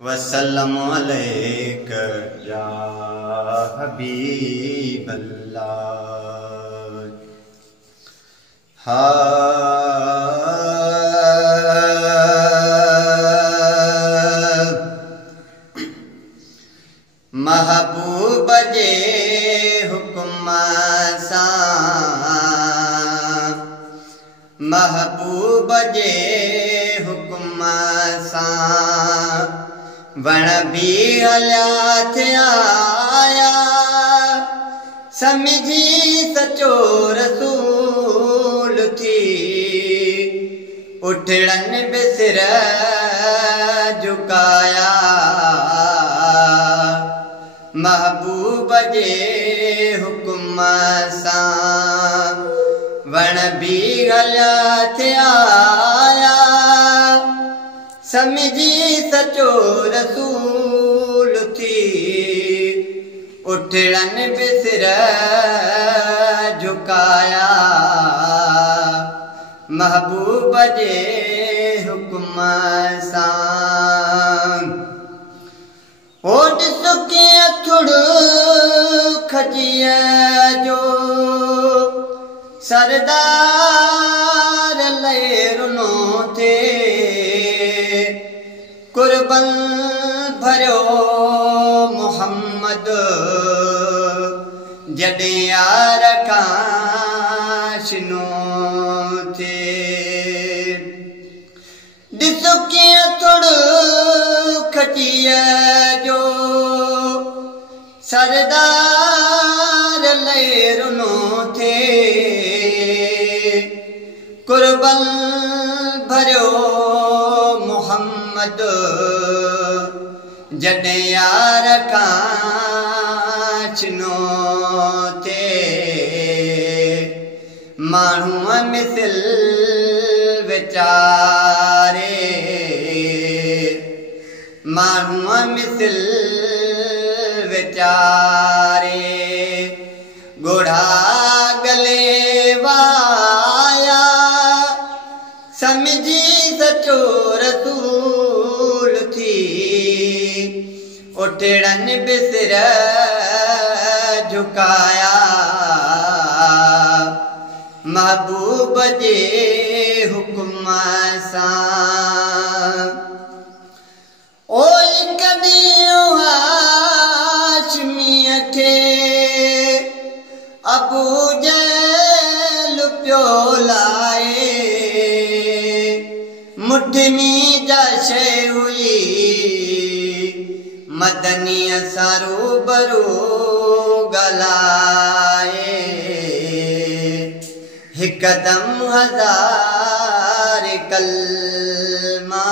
वसल्लम अलैक या हबीब अल्लाह। महबूब जे हुक्म सां, महबूब जे हुक्म सां वण भी हलिया थिया आया, समझी सचो रसूल थी उठड़न बि सिर झुकाया। महबूब जे हुक्म सां वण भी हलिया थिया आया, समझी सचो रसूल थी उठड़न बि सिर झुकाया। महबूब जे हुक्म सां ओ ॾिसो कीअं थुड़ खजीअ जो सरदार लए रुनो थे, कुर्बन भरियो मोहम्मद जॾहिं यार खां शिनो थे। ॾिसो कीअं थोड़ खजीअ जो सरदार लए रुनो थे, कुर्बन भरियो मोहम्मद जॾहिं यार खां छिनो थे। माण्हूअ मिसल वीचारे, माण्हूअ मिसल वीचारे ॻोढ़ा गले वाया, समझी सचो रसूल थी उठड़न बि सिर झुकाया। महबूब जे हुक्म सां ओ हिक ॾींहुं हाशमीअ खे अबू जहल पियो लाए, मुठि में जा शइ हुई मदनीअ सां रूबरू ॻाल्हाए। हिकदम हज़ार कलमा,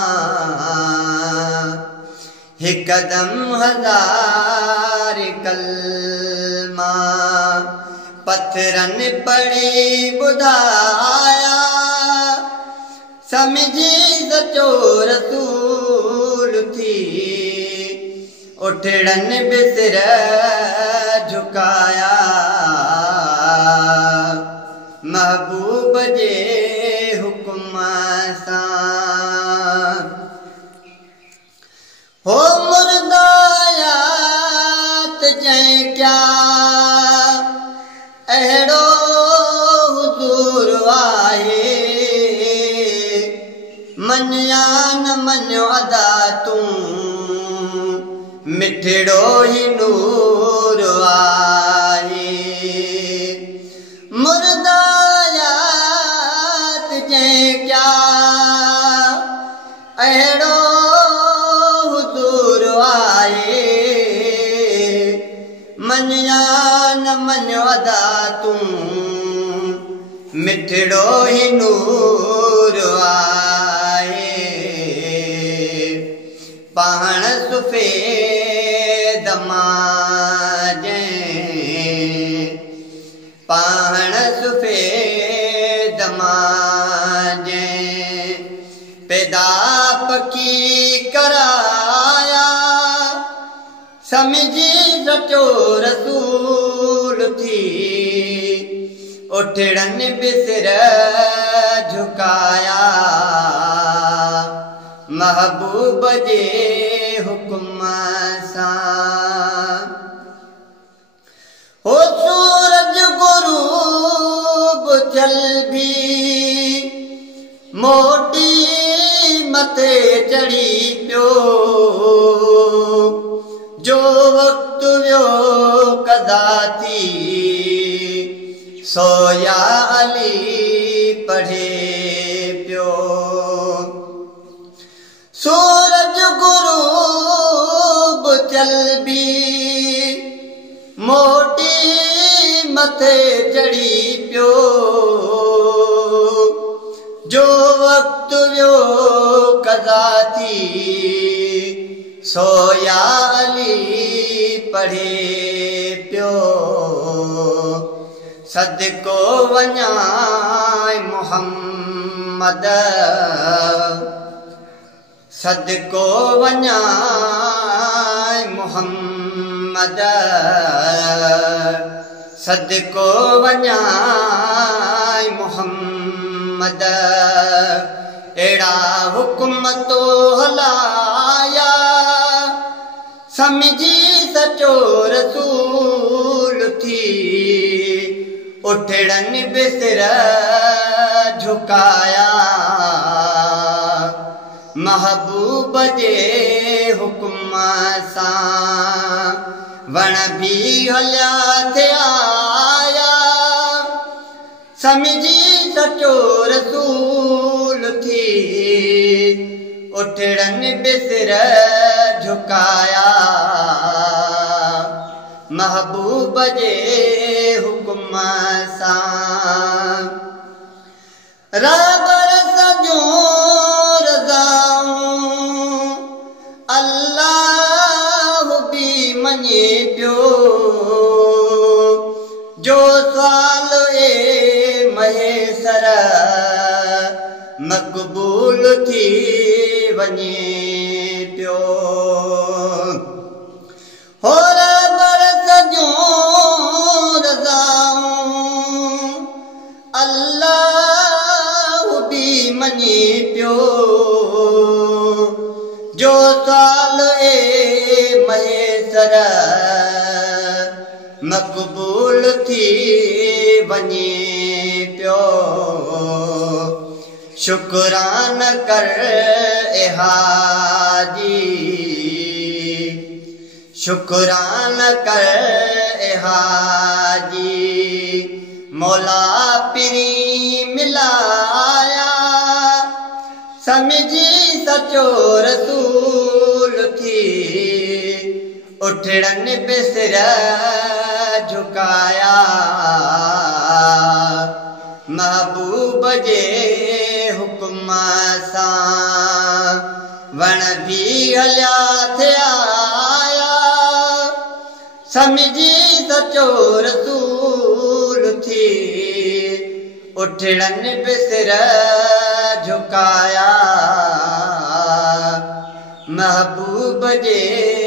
हिकदम हज़ार कलमा पत्थरन पढ़ी ॿुधाया, समझी सचो रसूल थी उठड़न बि सिर झुकाया। महबूब जे हुक्म सां हो मुर्दायात जंहिं क्या अहिड़ो हुज़ूर आहे, मञिया न मञियो अदा तूं मिठड़ो ही नूर आहे। मुर्दायात जंहिं क्या अहिड़ो हुज़ूर आहे, मञिया न मञियो अदा तूं मिठड़ो ही नूर आहे। पाण सुफ़ेद मां जंहिं, पाण सुफ़ेद मां जंहिं पैदा पकी कराया, समझी सचो रसूल थी उठड़न बि सिर झुकाया। महबूब जे मथे चढ़ी पियो जो वक़्तु वियो कदा थी सोया अली पढ़े पियो सूरज गुरूब चलबी मोटी मथे चढ़ी पियो जो वक़्तु वियो कदा थी सोया अली पढ़े पियो सदको वञाए मोहम्मद सदको वञाए मोहम्मद सदको वञाए मोहम्मद एड़ा हुक्म तो हलाया समझी सचो रसूल थी उठड़न बिसर झुकाया महबूब जे हुक्म सां वण भी हलिया थिया समझी सचो रसूल थी उठड़न बिसर झुकाया महबूब जे हुक्म सां रबर सजो रज़ाऊं अल्लाह भी मञे पियो जो साल ए महेसर मक़बूल थी वञे पियो हो रबर सजो रज़ाऊं अल्लाह भी मञे पियो जो साल ए महेसर मक़बूल थी वञे पियो शुक्रान कर ए हाजी शुक्रान कर ए हाजी मौला पिरी मिलाया समझी सचो रसूल थी उठड़न बिसर झुकाया महबूब जे हुक्म सां वण भी हलिया थिया समझी सचो रसूल थी उठड़न बिसर झुकाया महबूब जे